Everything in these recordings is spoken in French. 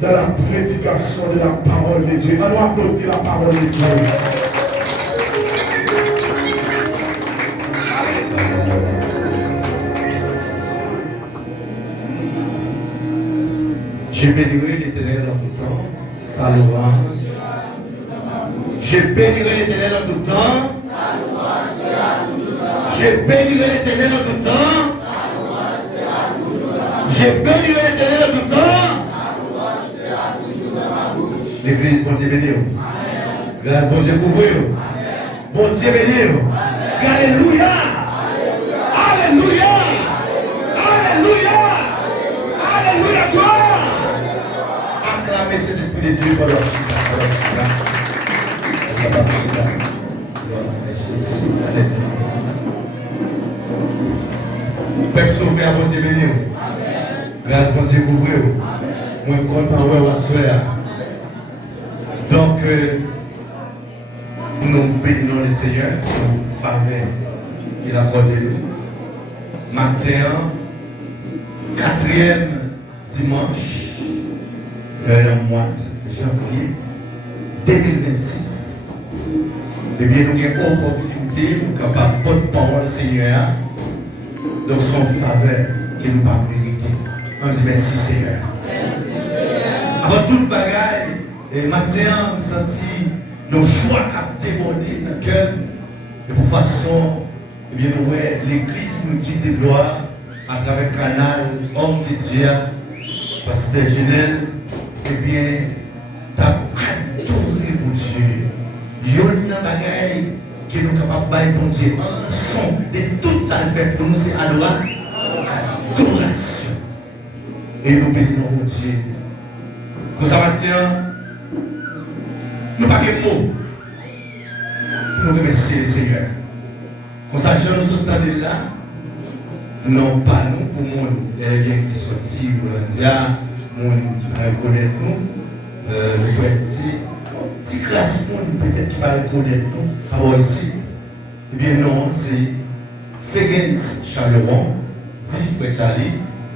Dans la prédication de la parole de Dieu. Allons applaudir la parole de Dieu. Je bénirai l'Éternel en tout temps, sa louange. Je bénirai l'Éternel en tout temps. Je bénirai l'Éternel en tout temps. Je bénirai l'Éternel en tout temps. L'église, bon Dieu béni. Grâce, bon Dieu couvre. Bon Dieu béni. Alléluia. Alléluia. Alléluia. Alléluia. Gloire. Acclamez cet esprit de Dieu pour leur Peuple sauvé à bon Dieu béni. Grâce, bon Dieu couvre. Moi, content de vous soir. Donc, nous bénissons le Seigneur pour faveur qu'il accorde de nous. Matin, 4e dimanche, le mois de janvier 2026. Eh bien, nous avons opportunité, nous sommes capables de porte-parole, Seigneur, dans son faveur que nous pas mérité. On dit merci, Seigneur. Avant toute bagaille, et matin, nous senti nos joies qui ont débordé dans le cœur. Et pour façon, eh bien, nous voyons l'église nous dit de gloire à travers le canal Homme de Dieu, Pasteur Genel, eh bien, t'as adoré mon Dieu. Il y a une bagaille qui nous capables de faire bon Dieu en son de tout ça le fait pour nous, c'est adoration. Et nous bénissons mon Dieu. Pour ça matin, nous n'avons pas de mots pour nous remercier le Seigneur. Pour ça, je nous sommes là, non pas nous, pour le monde qui sorti, pour le monde qui va reconnaître nous, le poète. Si grâce monde peut-être qui va reconnaître nous, alors ici, eh bien non, c'est Fegent Charleron, dit Frère Charlie,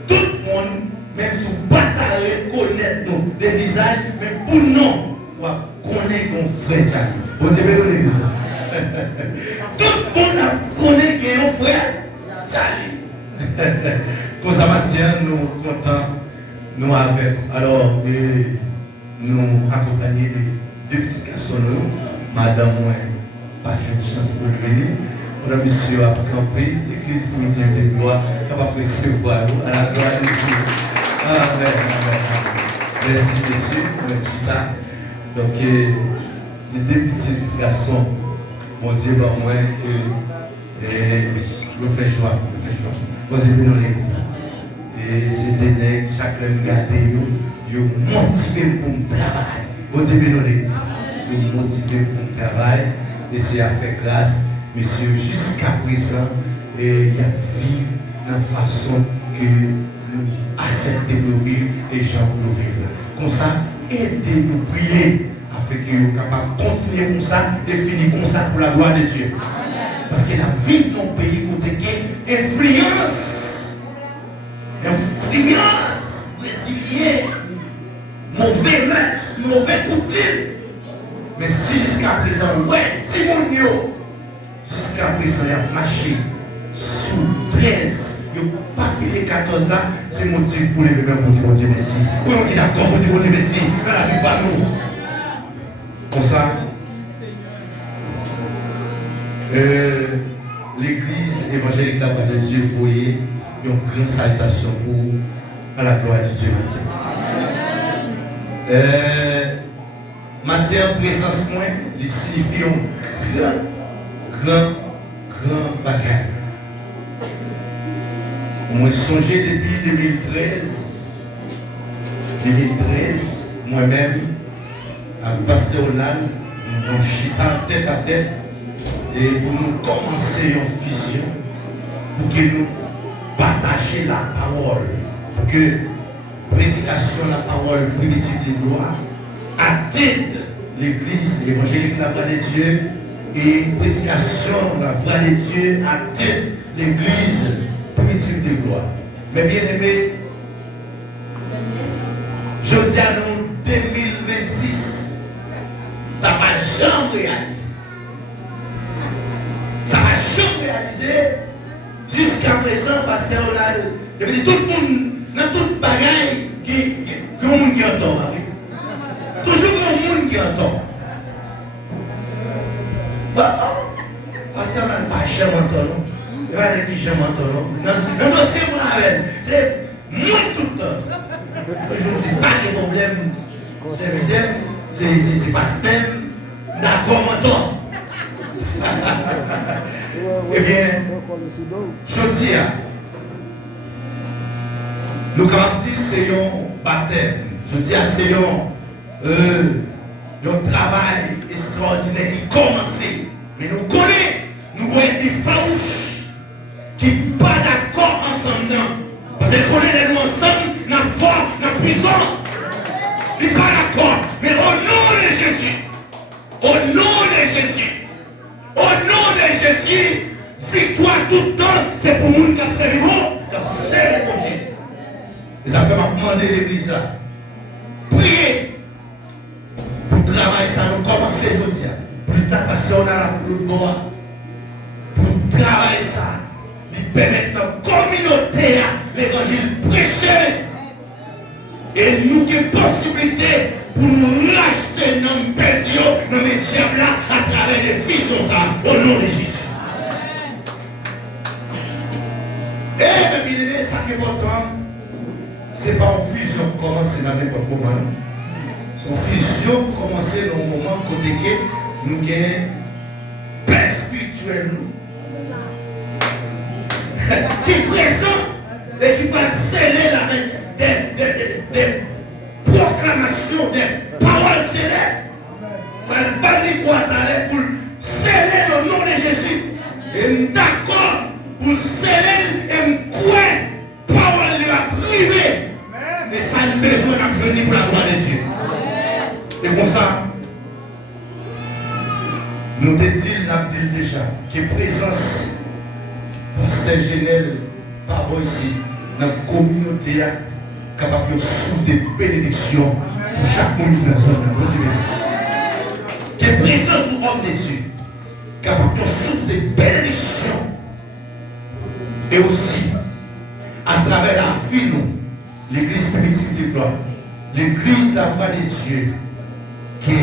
tout le monde, même si vous ne pouvez pas reconnaître nous, des visages, mais pour nous, on va connaître mon Frère Charlie. Bon Dieu, l'église. Tout le monde connaît qu'il y a un frère Charlie. Comme ça matin, nous contents, nous avec. Alors, nous accompagner deux petits garçons, madame, pas de chance pour venir. Madame, monsieur a campé, l'église pour dire de gloire, capable de recevoir à la gloire de Dieu. Amen, amen. Merci, monsieur, donc, ces deux petits garçons, mon Dieu, moi, que me fait joie, Vous avez dans l'église. Et c'est des nègres, chacun garder, ils motivé pour le travail. Vous avez dans l'église. Ils motivé pour le travail. Et c'est à faire grâce, monsieur, jusqu'à présent, il y a vivre de la façon que nous acceptons de vivre et gens pour vivre. Comme ça, aidez-nous prier afin que nous soyons capables de continuer comme ça et finir comme ça pour la gloire de Dieu. Parce que la vie dans le pays côté qui influence, résilier, mauvais mœurs, mauvais coutumes. Mais si jusqu'à présent, ouais, Timonio, jusqu'à présent, il a marché sous 13, il n'y a pas payé 14 là, c'est mon Dieu pour les mêmes, mon Dieu, merci. Oui, on dit d'accord, mon Dieu, merci, mais la vie pas nous. Comme ça, l'église évangélique la voix de Dieu, vous voyez, une grande salutation pour la gloire de Dieu matin. Matin, présence moins, il signifie un grand bagage. Moi, songé depuis 2013, moi-même, à Pasteur Olal, nous avons chita tête à tête et pour nous commencer une fusion, pour que nous partagions la parole, pour que la prédication de la parole primitive de gloire atteigne l'église évangélique la voix de Dieu et la prédication de la voix de Dieu atteigne l'église primitive de gloire. Mais bien aimé, je dis à nous 2026, ça ne va jamais réaliser. Ça ne va jamais réaliser. Jusqu'à présent, Pasteur Olal, il y a tout le monde, dans toute bagaille, qui entend. Toujours un monde qui entend. Pasteur Olal n'a pas jamais entendu. Il va dire qu'il jamais entendu. Non, c'est moi avec. C'est moi tout le temps. Je ne dis pas de problème. C'est pas système. D'accord, maintenant. Eh bien, je dis, nous quand dit c'est un baptême. Je dis c'est un travail extraordinaire qui commence. Mais nous connaissons, nous voyons des farouches qui ne sont pas d'accord ensemble. Parce que nous connaissons nous ensemble, dans la foi, dans la prison. Ils ne sont pas d'accord. Mais au nom de Jésus, au nom de Jésus, au nom de Jésus, victoire tout le temps, c'est pour nous qui observons, qui observons Dieu. Et ça fait demander l'église là. Priez pour travailler ça, nous commencer aujourd'hui. Plus tard, parce Parce qu'on a la gloire pour travailler ça. Il permet notre communauté l'évangile prêché. Et nous avons une possibilité pour nous racheter nos pésions, nos diables à travers les fissions au nom de Jésus. Et même ça qui est important, ce n'est pas une fusion commencer dans n'importe moment. Son fusion commencer dans le moment où nous avons paix spirituelle qui est présent et qui va sceller des proclamations, des paroles célèbres. Elle va dire quoi pour sceller le nom de Jésus. Et d'accord pour sceller et quoi parole lui a privé. Et ça a besoin d'abjeunir pour la gloire de Dieu. Et pour ça, nous disons déjà que présence pasteur Genel par ici dans la communauté capable de souffler des bénédictions pour chaque monde dans la zone. Que présence pour l'homme de Dieu capable de souffler des bénédictions et aussi à travers la vie nous l'église primitive de gloire, l'église la foi de Dieu que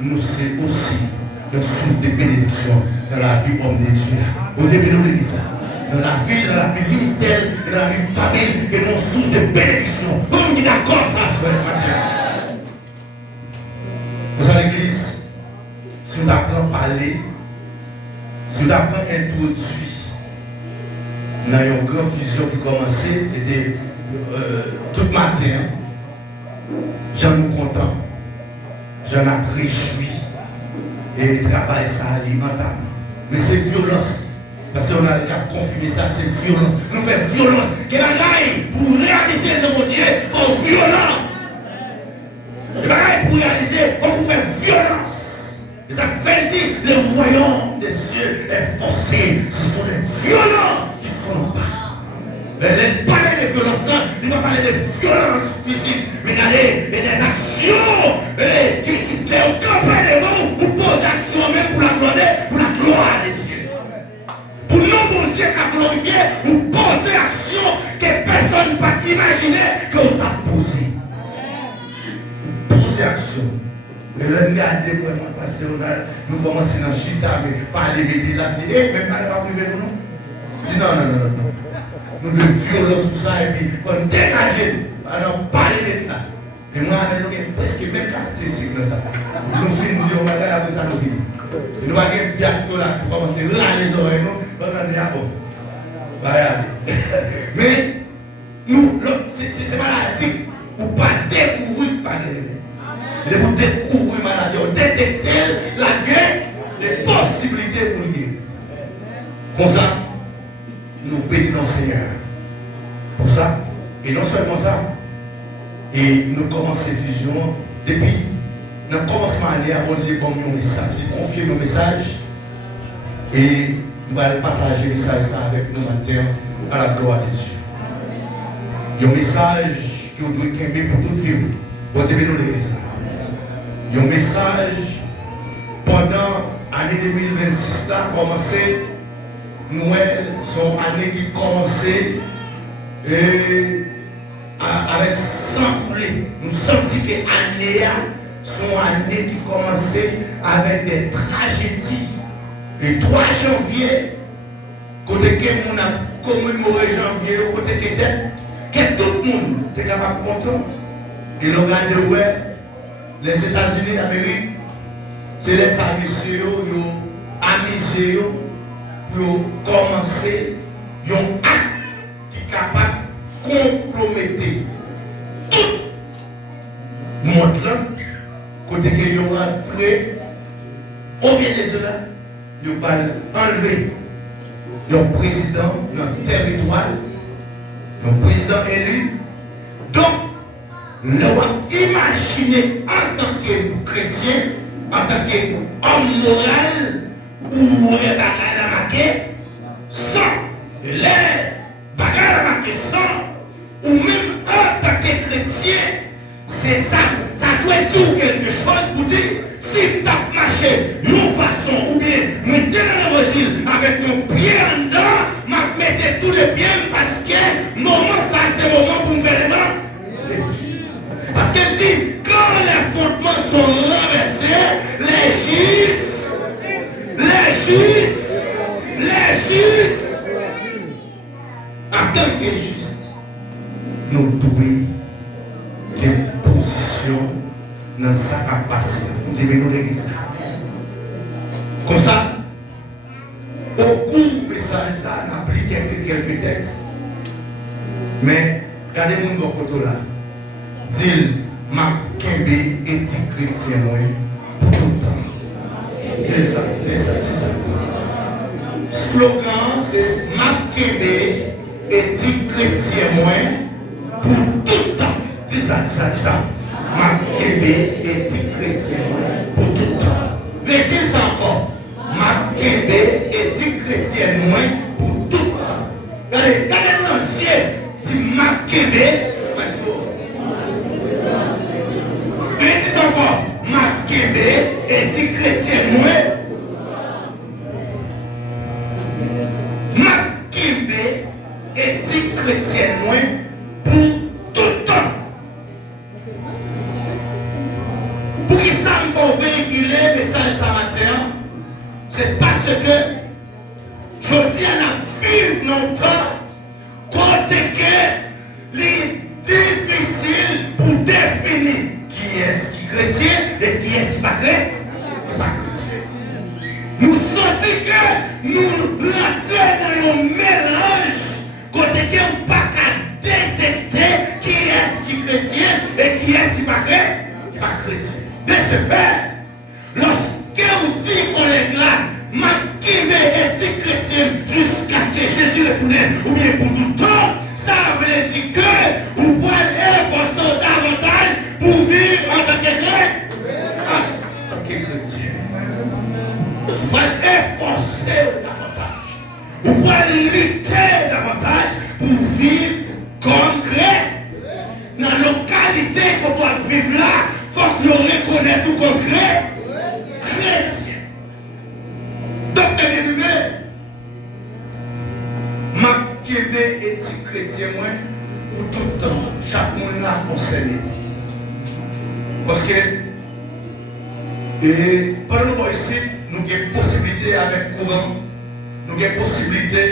nous c'est aussi le source de bénédiction dans la vie homme de Dieu. Vous avez béni l'église. Dans la vie ministérielle, dans la vie famille, et nos sources de bénédiction. Comme dit d'accord, ça, frère Mathieu. Vous savez, l'église, si nous apprenons à parler, si nous apprenons à introduire, nous avons une grande fusion qui commençait, c'était tout matin, j'en nous content, j'en ai réjoui, et le travail, ça alimentamment. Mais c'est violence. Parce qu'on a confirmé ça, c'est violence. Nous faisons violence. Que la gaille, pour réaliser le mot Dieu, il faut violence. Pour réaliser, il faut faire violence. Et ça fait dire, le royaume des cieux est forcé. Ce sont des violences qui sont pas. Mais parler de violence, il ne va pas parler de violence physique, mais des actions. Les campagnes de mots, pour poser action même pour la gloire de Dieu. Pour nous, mon Dieu, qui a glorifié, nous poser action que personne ne peut imaginer que nous t'a posé. Poser action. Et là, regardez vraiment, parce que nous commençons dans le chita, mais parler, mettre là, même pas pas privé, non? Dis non. Nous devons violence sur ça, et puis, on dégage, alors parler maintenant. Et moi, nous avons presque même caractéristique dans ça. Nous finissons, on va aller avec ça, nous finissons. Et nous avons un diacre là pour commencer à râler les oreilles, nous allons dire, bon, mais nous, c'est maladie, pour ne pas découvrir par les pour découvrir maladie, pour détecter la guerre, les possibilités pour nous guérir. Comme ça, nous bénissons le Seigneur. Pour ça, et non seulement ça, et nous commençons cette vision depuis dans le commencement de l'année, avant de dire bon, un message, de confier nos messages et nous allons partager le message avec nous maintenant à la gloire de Dieu. Il y a un message que vous devez aimer pour toute vie. Vous devez nous l'église. Il y a un message pendant l'année 2026 là, commencé, Noël, son année qui commençait avec sans couler. Nous sentons que l'année son année qui commençait avec des tragédies. Le 3 janvier, côté que nous avons commémoré janvier, côté que tout le monde était capable de content. Et le regard de ouais, les États-Unis d'Amérique, c'est les services qui ont amusé pour commencer un acte qui est capable de compromettre tout le monde là. Côté que ils ont rentré au Venezuela, ils ont enlevé leur président, leur territoire, leur président élu. Donc, nous avons imaginé en tant que chrétien, en tant qu'homme moral, ou la marqué sans les bagages marqué sans, ou même en tant que chrétien, c'est ça doit être quelque chose pour dire si tu as marché d'une façon ou pied en dedans, m'a mettre tout le pied parce que moment ça c'est le moment pour me faire les mains. Parce qu'elle dit, quand les fondements sont renversés, les justes, en tant que juste, nous devons quelle position dans sa capacité. Nous devons l'église. Comme ça, au cours du message, on a pris quelques textes. Mais, regardez mon côté là. Dit, ma kembe est chrétien pour tout le temps. C'est ça. Slogan, c'est ma kembe est chrétien pour tout le temps. Dis ça. Ma kembe est chrétien pour tout le temps. Mais dis ça encore. Ma kembe est chrétien pour tout le temps. Regardez l'ancien dit ma kembe. Mais dis encore, ma kembe est chrétien ma kembe est chrétien pour tout le temps. Pour qui ça me faut véhiculer le message ce matin, c'est parce que je dis à la vie longtemps, côté que les difficile pour définir qui est-ce qui est chrétien et qui est-ce qui n'est pas chrétien. Nous sentons que nous rentrons dans un mélange côté que nous ne pouvons pas détecter qui est-ce qui est chrétien et qui est-ce qui n'est pas chrétien. De ce fait, lorsque vous dites qu'on est là, ma kembe est chrétien jusqu'à ce que Jésus retourne, ou bien pour tout le temps, ça veut dire que vous pouvez efforcer davantage pour vivre en tant que chrétien. Vous pouvez efforcer davantage. Vous pouvez lutter davantage pour vivre comme chrétien. Dans la localité qu'on doit vivre là, il faut que nous reconnaissions tout comme chrétien. Donc, mes bien-aimés, ma kembe est chrétien pour tout le temps. Chaque monde là concerné. Parce que pendant nous ici, nous avons possibilité avec courant, nous avons possibilité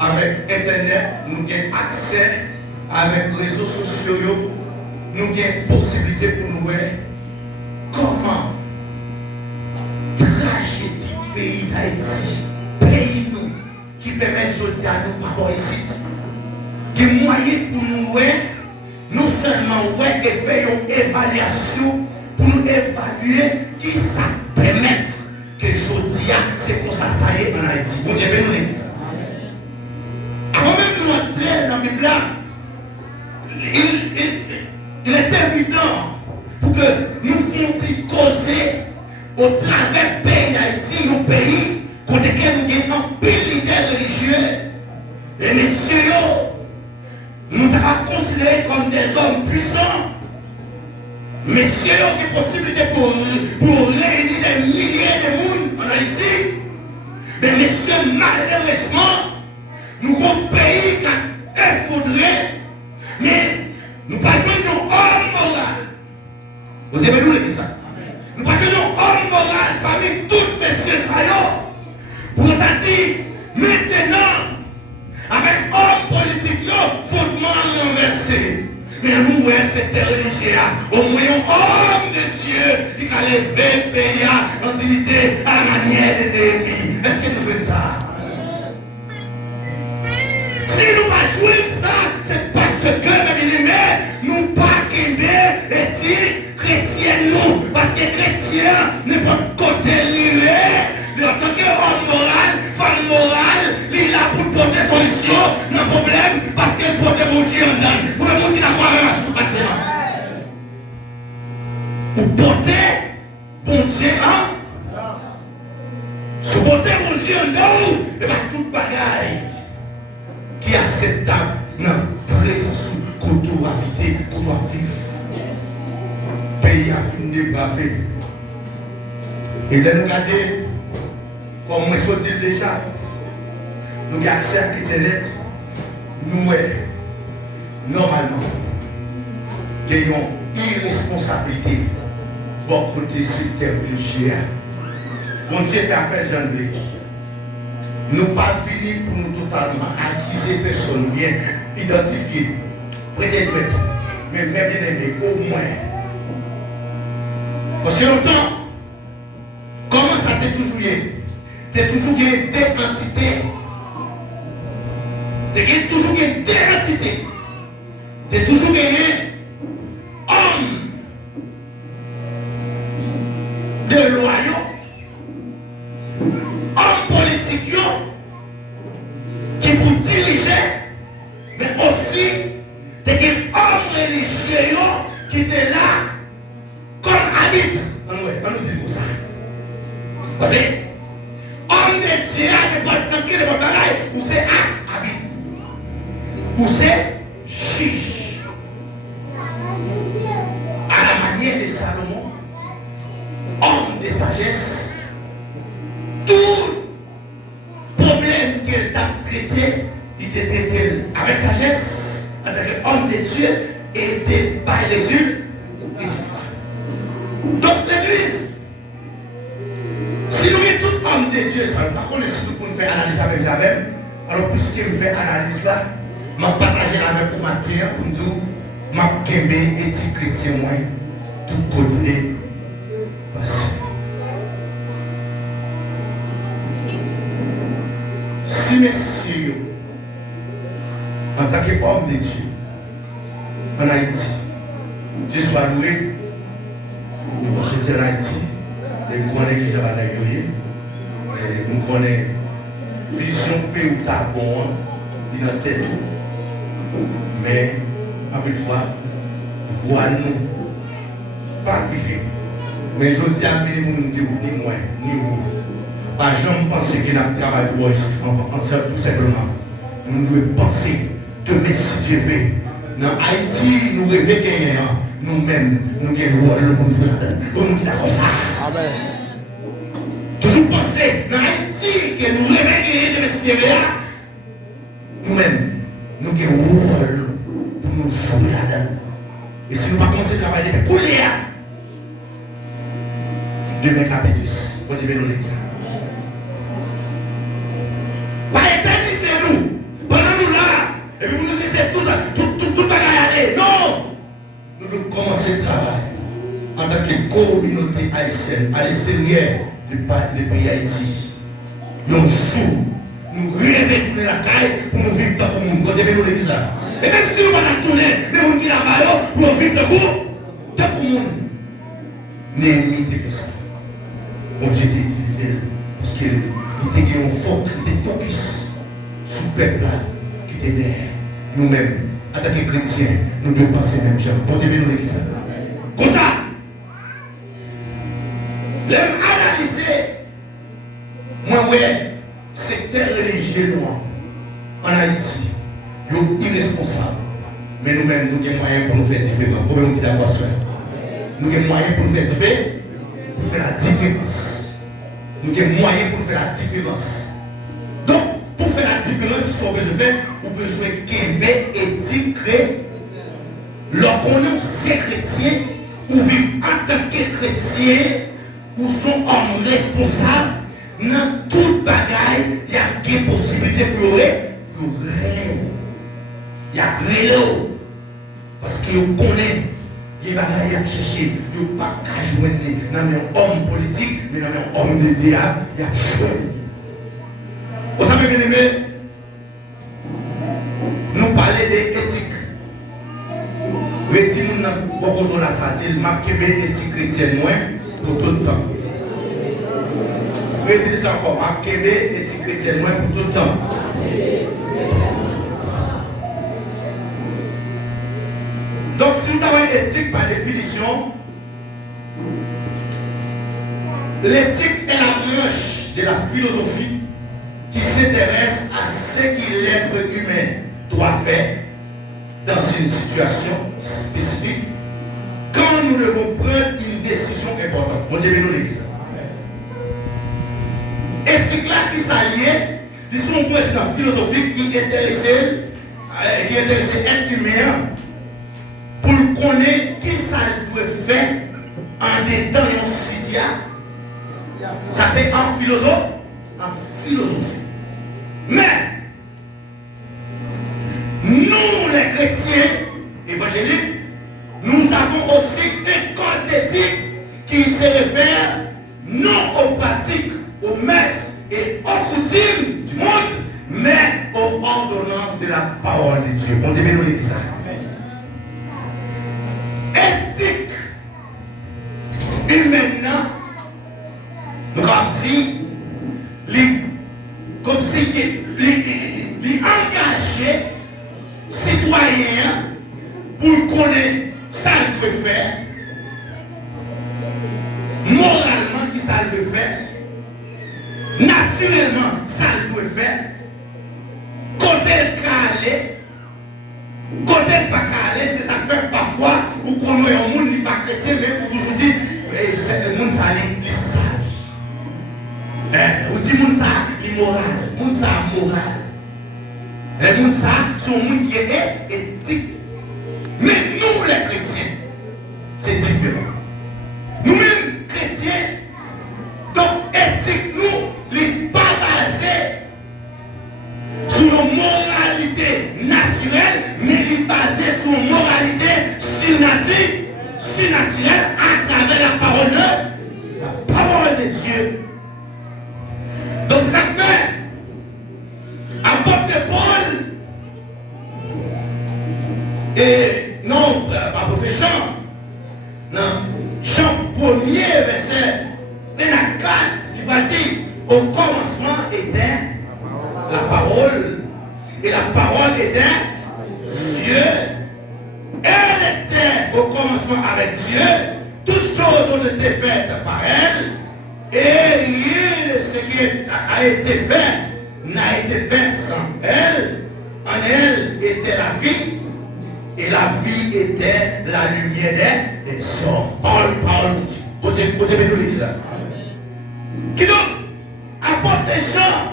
avec internet, nous avons accès avec les réseaux sociaux, nous avons possibilité pour nous voir comment tragédie pays d'Haïti, pays nous, qui permet aujourd'hui à nous pas ici. Qui moyen pour nous voir, non seulement ouais et faire une évaluation pour nous évaluer qui ça permet que aujourd'hui c'est pour ça ça y est en Haïti. Bon Dieu nous dit. Avant même nous entrer dans la Bible, il est évident pour que nous fassions causer au travers du pays d'Haïti, nos pays, côté que nous avons un pile leader religieux. Et messieurs, nous devons considérer comme des hommes puissants. Messieurs, il y a des possibilités pour réunir des milliers de monde en Haïti. Mais messieurs, malheureusement, nous avons un pays qui a effondré, mais nous ne pouvons pas un homme moral. Vous avez lu ça? Nous ne pouvons pas un homme moral parmi tous messieurs Sayon. Pour dire, maintenant, avec homme politique, il faut renverser. Mais nous, c'était religieux. Au moins, homme de Dieu, qui a levé le pays en dignité à la manière de l'ennemi. Est-ce que nous jouons ça? Si nous ne jouons ça, c'est parce que, mes amis, nous ne pas qu'aimer et dire chrétien nous. Parce que chrétien n'est pas côté lié. Mais en tant qu'homme moral, femme morale, il est là pour porter solution dans le problème parce qu'elle porte mon Dieu en dedans. Pour le monde qui n'a pas vraiment sous la terre. Pour porter mon Dieu en sous porter mon Dieu en dedans, et bien toute bagaille qui est acceptable dans la présence qu'on doit habiter, qu'on doit vivre. Le pays a fini de baver. Et là nous regardons. Comme je dis déjà, nous avons accès à Internet, nous, normalement, nous avons irresponsabilité pour côté secteur religieux. Bon Dieu fait affaire janvier. Nous ne pas venir pour nous totalement acquiser personne, bien identifier, peut-être, mais bien aimé, au moins. Parce que longtemps, comment ça t'est toujours lié? C'est toujours des entités. C'est toujours des entités. C'est toujours des hommes de loyaux, hommes politiques qui pour diriger, mais aussi des hommes religieux qui étaient là comme habitent. On nous dit pour ça. Parce que homme de Dieu a des bagailles où c'est habite, où c'est juge. À la manière de Salomon, homme de sagesse, tout problème qu'elle a traité, il était traité avec sagesse, en tant qu'homme de Dieu, et était par les yeux. Donc l'église, si nous sommes tout homme de Dieu, ça ne va pas si nous pouvons faire analyse avec la-même. Alors puisque je fais analyse là, je vais partager avec vous matin pour nous dire, je vais éthique chrétien, tout côté passé. Si messieurs, en tant qu'homme de Dieu, en Haïti, Dieu soit loué, nous sommes en Haïti, et nous connaissons qui j'ai balayé, et nous connaissons vision pays ou ta bon, il en tête. Mais, encore une fois, voilà-nous, pas privé. Mais je dis à vous, nous dire ni moi, ni vous. Par exemple, penser qu'il y a un travail pour tout simplement. Nous devons penser que si Dieu veut. Dans Haïti, nous rêvons gagner. Nous-mêmes, nous gagnons le bon Dieu. Pour nous qui d'accord ça. Amen. Toujours penser dans Haïti que nous rêvons gagner de si Dieu veut. Nous-mêmes, nous gagnons le rôle pour nous jouer là-dedans. Et si nous ne pas commencer à travailler, mais couler là. Demain, capitaine 10. Continuez nous l'église. Pas éterniser nous. Pendant nous là. Et puis vous nous dites c'est tout bagaille aller. Non. Nous devons commencer le travail en tant que communauté haïtienne à l'extérieur du pays Haïti. Nous jour, nous rêvons tourner la caille pour nous vivre dans le monde. Continuez nous l'église là. Et même si nous ne pouvons pas tourner, les gens qui là-bas, pour nous vivre dans le monde. Néhémie fait ça. On Dieu t'a utilisé parce qu'il était focus sur le peuple qui était derrière. Nous-mêmes, en tant que chrétiens, nous devons passer même chose. Bon Dieu, nous l'église. Comme ça, l'aime analyser, moi, ouais, secteur religieux noir en Haïti, ils sont irresponsables. Mais nous-mêmes, nous avons moyens pour nous faire différent. Il faut même nous dire d'accord ça. Nous avons moyens pour nous faire différent. Pour faire la différence. Nous avons moyens pour faire la différence. Donc, pour faire la différence, il faut besoin ou besoin qu'aimer éthique lorsqu'on est chrétien ou vivre en tant que chrétien ou sont hommes responsables dans toute bagaille, il y a des possibilités pour eux. Il y a rien parce qu'ils connaissent. Il va chercher, il ne va pas joindre dans un homme politique, mais dans un homme de diable, il y a choisi. Vous savez bien aimé, nous parlons d'éthique. Rédit nous dans beaucoup de la satire, marqué l'éthique chrétienne pour tout le temps. Rédit ça encore, marqué l'éthique chrétienne pour tout le temps. Donc, si nous avons une éthique par définition, l'éthique est la branche de la philosophie qui s'intéresse à ce que l'être humain doit faire dans une situation spécifique quand nous devons prendre une décision importante. Bon Dieu, nous l'église. Éthique là qui s'allie, Ils sont un président philosophique qui intéresse l'être humain pour connaître qui ça doit faire en dedans et en sidia. Ça c'est en philosophie. Mais nous les chrétiens évangéliques, nous avons aussi un code d'éthique qui se réfère non aux pratiques, aux messes et aux coutumes du monde, mais aux ordonnances de la parole de Dieu. On dit bien nous l'église. Éthique humaine, nous avons dit, comme si les engagés citoyens pour connaître ça le peut faire, moralement qui ça le peut faire, naturellement ça le peut faire, côté le calé, côté le pas calé, c'est ça que fait parfois ou qu'on est un monde qui n'est pas chrétien, mais pour toujours dire, c'est le monde ça est sage. Ou dit monde ça immoral, monde ça moral. Le monde ça, c'est un monde qui est éthique. Mais nous les chrétiens, c'est différent. Nous-mêmes chrétiens, donc éthique, nous, n'est pas basé sur une moralité naturelle, mais il est basé sur une moralité surnaturelle à travers la parole de Dieu. Donc ça fait apôtre Paul et non, apôtre Jean, non, Jean 1er verset 1 à 4, il va dire au commencement était la parole et la parole était Dieu. Elle était au commencement avec Dieu, toutes choses ont été faites par elle, et rien de ce qui a été fait n'a été fait sans elle. En elle était la vie, et la vie était la lumière des hommes. Parole, posez-nous l'église. Qui donc, apôtre Jean,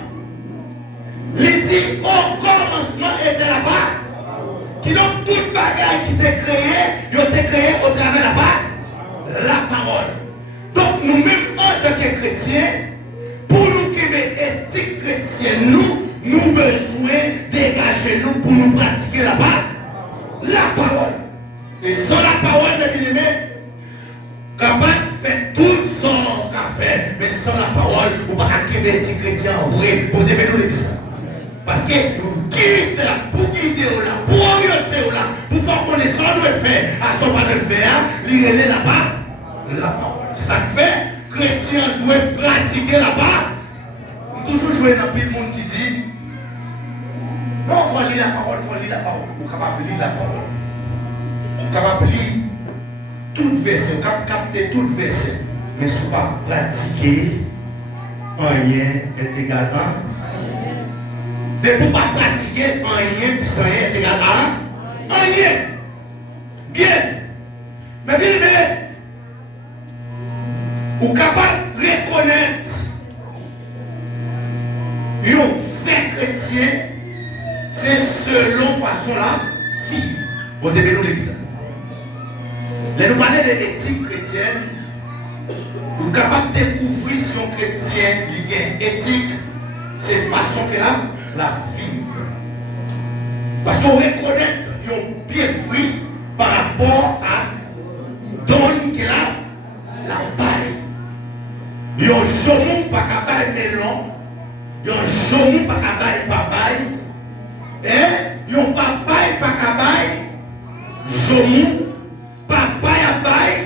il dit au commencement était là-bas. Qui donc toute bagaille qui était créée, il a été créé au travers la parole. Donc nous-mêmes en tant que chrétiens, pour nous qui sommes éthique chrétienne, nous besoin dégager nous pour nous pratiquer la parole. Et sans la parole de bien-aimé, capable de faire tout ce qu'on a fait, mais sans la parole, vous ne pouvez pas être éthique chrétien. Oui, posez-nous l'église. Parce que nous guidons là, pour guider là, pour orienter là, pour faire connaissance de faire, à son pas de faire, l'irélé là-bas, la parole. C'est ça que fait, chrétien doit pratiquer là-bas. Toujours jouer dans le monde qui dit, non, il faut lire la parole, il faut lire la parole. Vous êtes capable de lire la parole. Vous êtes capable de lire tout verset, vous êtes capable de capter tout verset. Mais si vous ne pas pratiquer, rien est égal à. De ne pas pratiquer en rien, puis rien est égal à rien. Bien. Mais bien aimé, vous êtes capable de reconnaître un vrai chrétien, c'est selon façon là vivre. Vous avez nous l'église. Là, nous parlons de l'éthique chrétienne. Vous êtes capable de découvrir si un chrétien il est éthique, c'est façon que là. La vie. Parce qu'on reconnaît un pied fruit par rapport à donne qu'il a la paille. Il y a un genou par cabaye melon, il y a un genou par cabaye papaye, et il y a un papaye par cabaye, genou, papaye à baille,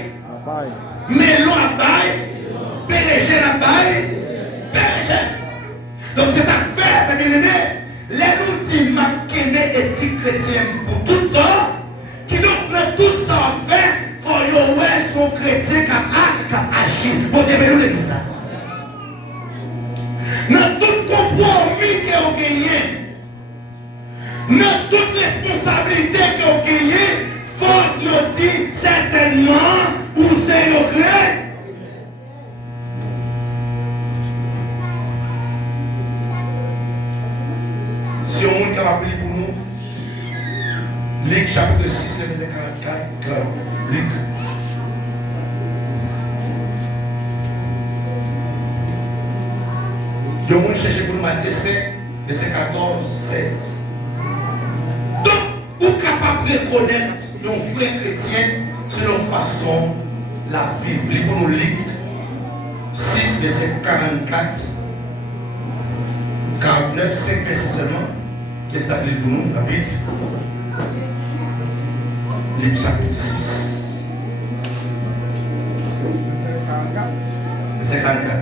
melon à baille, pérégé à baille, pérégé. Donc c'est ça que fait, mes bien-aimés, les nous disent ma éthique chrétienne pour tout le temps, qui donc dans tout ça en fait, il faut y son chrétien qui a agi. Bon Dieu, mais nous le disons. Dans tout compromis qu'on a gagné, dans toute responsabilité qu'on a gagné, il faut qu'il dise certainement où c'est le gré. qui va appeler pour nous. Luc chapitre 6, verset 44. Luc. Je vais chercher pour nous Matthieu 5, verset 14, 16. Donc, vous êtes capable de reconnaître nos vrais chrétiens selon façon la vivre. Pour nous Luc 6, verset 44. 49, 5 versets seulement. Qu'est-ce que ça veut dire pour nous, David? Luc chapitre 6. Verset 44.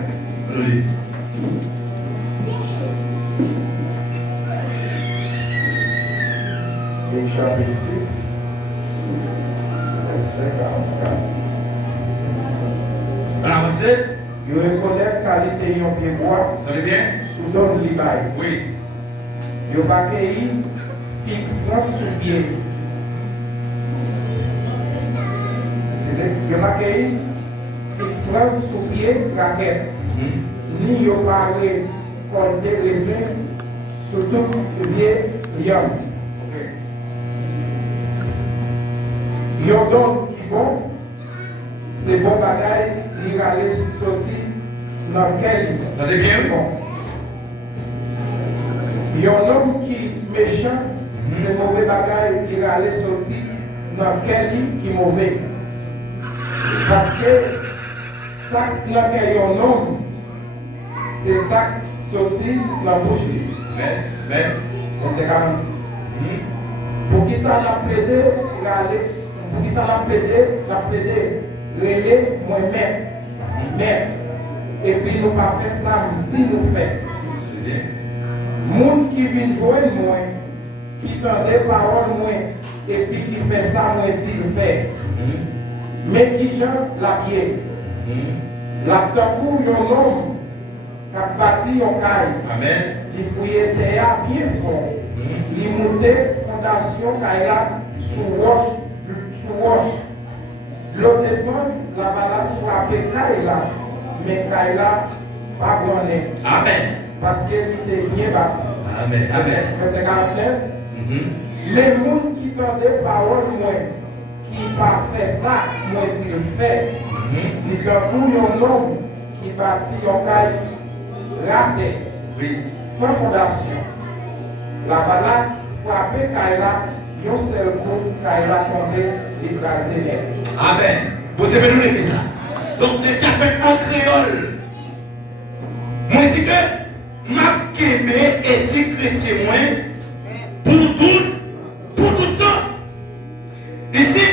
Nous lisons. Luc chapitre 6, verset 44. On avance. Yo reconnaît qualité yon pied bois Vous allez bien? sous don libay. Oui. Yo pa keyi qui France sous pied. Yo pa keyi qui France sous pied raquette. Ni yo pa compte raisin sous tout pied yam. Yo don qui bon, c'est bon bagaille. Il allait sortir dans quel Vous allez bien? bon. Il y a un homme qui est méchant, c'est mauvais bagaille, il allait sortir dans quel qui est mauvais. Parce que ça dans quel un homme, c'est ça qui sortit dans la bouche. Mais. C'est 46. Pour qui ça l'a plaidé, il allait. Pour qui ça l'a plaidé, relais moi-même. Mais, et puis nous pas faire ça, si nous faisons. Moun qui vient jouer moi, qui tend des paroles moi, et puis qui fait ça, moi dit le fait. Mais qui chante la pied. La takou yon homme, qui a bâti yon caille. Amen. Qui fouillait terre bien fort. Il montait fondation caille sous roche. L'eau descend, la balance frappée Kaila, mais Kaila pas blonné. Amen. Parce qu'elle était bien bâtie. Amen. Amen. Verset 49. Les gens qui tendaient parole, moi, qui pas fait ça, moi, dit le fait. Il y a un homme qui bâtit un caille raté, sans fondation. La balance frappée Kaila, un seul coup, Kaila tombé, écrasé net. Amen. Vous avez nous l'église ça. Donc, les gens fait en créole. Moi, je dis que ma kémé et dit chrétien moins pour tout temps. Ici,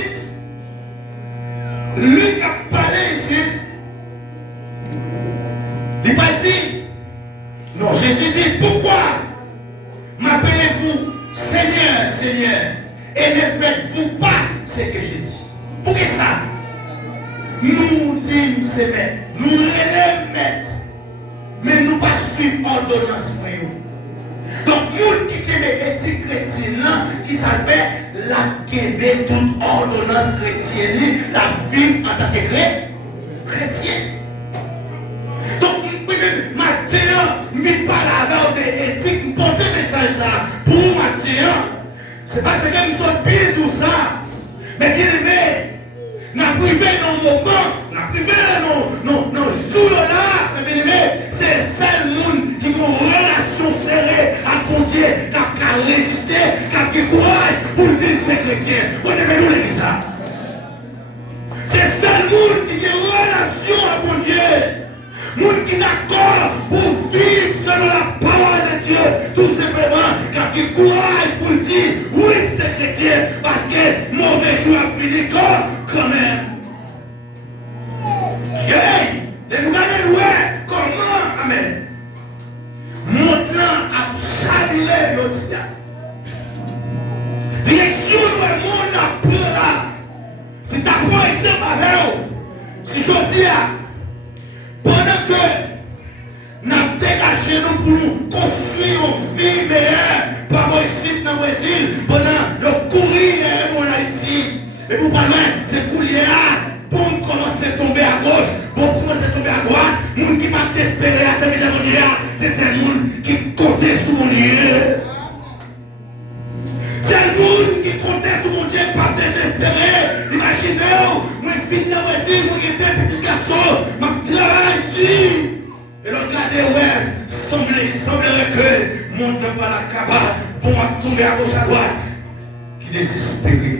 lui qui a parlé ici, il n'a pas dit, non, Jésus dit, pourquoi m'appelez-vous Seigneur, Seigneur, et ne faites-vous pas ce que j'ai dit? Pour que ça, nous disons c'est maître, nous relèvons maître, mais nous ne pas suivre l'ordonnance. Donc, nous qui aiment l'éthique chrétienne, qui savait la québec toute ordonnance chrétienne, la vivre en tant que chrétien. Donc, Matthieu, je parle avec l'éthique, je porte un message ça pour Matthieu. C'est parce que je suis bien tout ça. Mais bien aimé, nous avons privé nos moments, nous avons privé nos jours là, mais bien aimé, c'est le seul monde qui a une relation serrée à mon Dieu, qui a résisté, qui a du courage pour dire que c'est chrétien. Vous devez nous dire ça. C'est le seul monde qui a une relation à mon Dieu. Monde qui est d'accord pour vivre selon la parole de Dieu, tout simplement, qui a du courage pour dire oui, c'est chrétien, parce que mauvais jour a fini quand même. Hey, de nous allons comment, amen. Maintenant, à chavirer l'autre. Direction le monde à peu là. Si tu as pas exemple avec eux, si je dis, pendant que nous avons dégagé nous pour nous construire une vie meilleure, par ici dans le Brésil, pendant le courir en Haïti, et vous parlez, c'est courir là, pour commencer à tomber à gauche, pour commencer à tomber à droite, les gens qui ne peuvent pas espérer à ce que c'est ces gens qui comptent sur mon Dieu. montant par la cabane, pour tomber à gauche à droite, qui désespéré.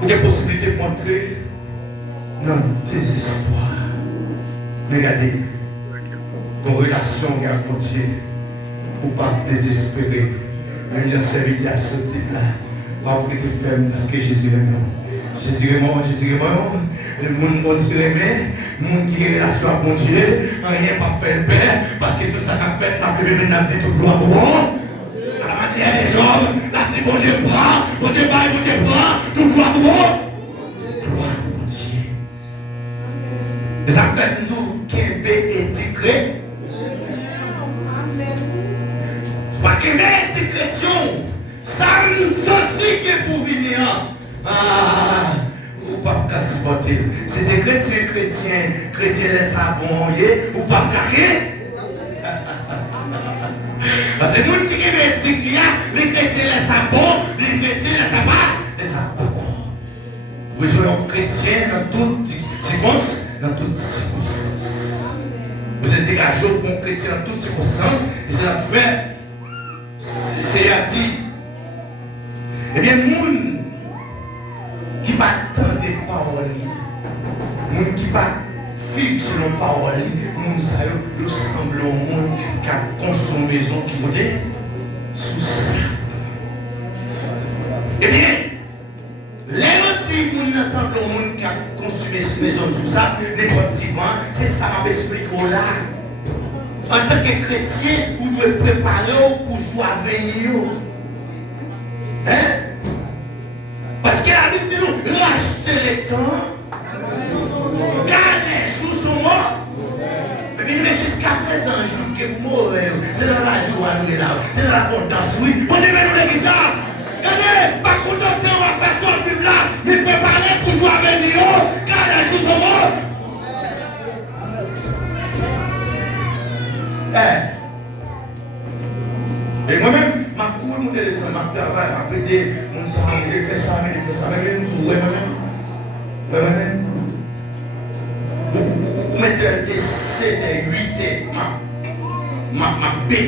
Vous avez possibilité de montrer dans le désespoir. Mais regardez, ton relation avec Dieu, pour ne pas désespérer. Mais il y a servi à ce titre-là. Pas pour que tu fermes parce que Jésus est mort. Jésus est mort, Jésus est mort. Le monde continue d'aimer. Le monde qui est relation à mon Dieu. Rien pas faire paix. Parce que tout ça qu'a fait, n'a pas besoin de dire tout gloire pour moi. À la manière des hommes, la dit bon Dieu prend, bon Dieu baille, bon Dieu prend, tout gloire pour moi. Gloire pour mon Dieu. Et ça fait nous qui est étiqueté. Parce que les chrétiens, ça nous aussi qui est pour venir. Ah, vous ne pouvez pas supporter. C'est des chrétiens laissent ça bon, ou pas carré. Parce que les gens qui disent les chrétiens laissent ça bon, les chrétiens laissent ça pas, laissent ça pas bon. Vous jouez un chrétien dans toutes circonstances. Vous êtes dégagé pour un chrétien dans toutes circonstances, et ça fait. C'est à dire, eh bien, les gens qui va attendre des paroles, les gens qui va vivre selon paroles, les gens qui ressemblent au monde qui a consommé maison qui est sous ça. Eh bien, les gens qui ressemblent au monde qui a consommé maison sous ça, les petits vents, c'est ça qui m'explique là. En tant que chrétien, vous devez préparer pour jouer à venir. Hein? Parce que la Bible dit nous, racheter les temps, car les jours sont morts. Mais jusqu'à présent, un jour qui est mort, c'est dans la joie, là, c'est dans l'abondance, oui. On dit, mais nous l'église là, regardez, pas contenter, on va faire sortir là, mais préparer pour jouer à venir, car les jours sont morts. Et moi-même, ma cour, mon téléphone, ma travail, ma pédé, mon sang, il fait ça, mais même tout, moi-même. Vous mettez des 7 et 8 ma béton.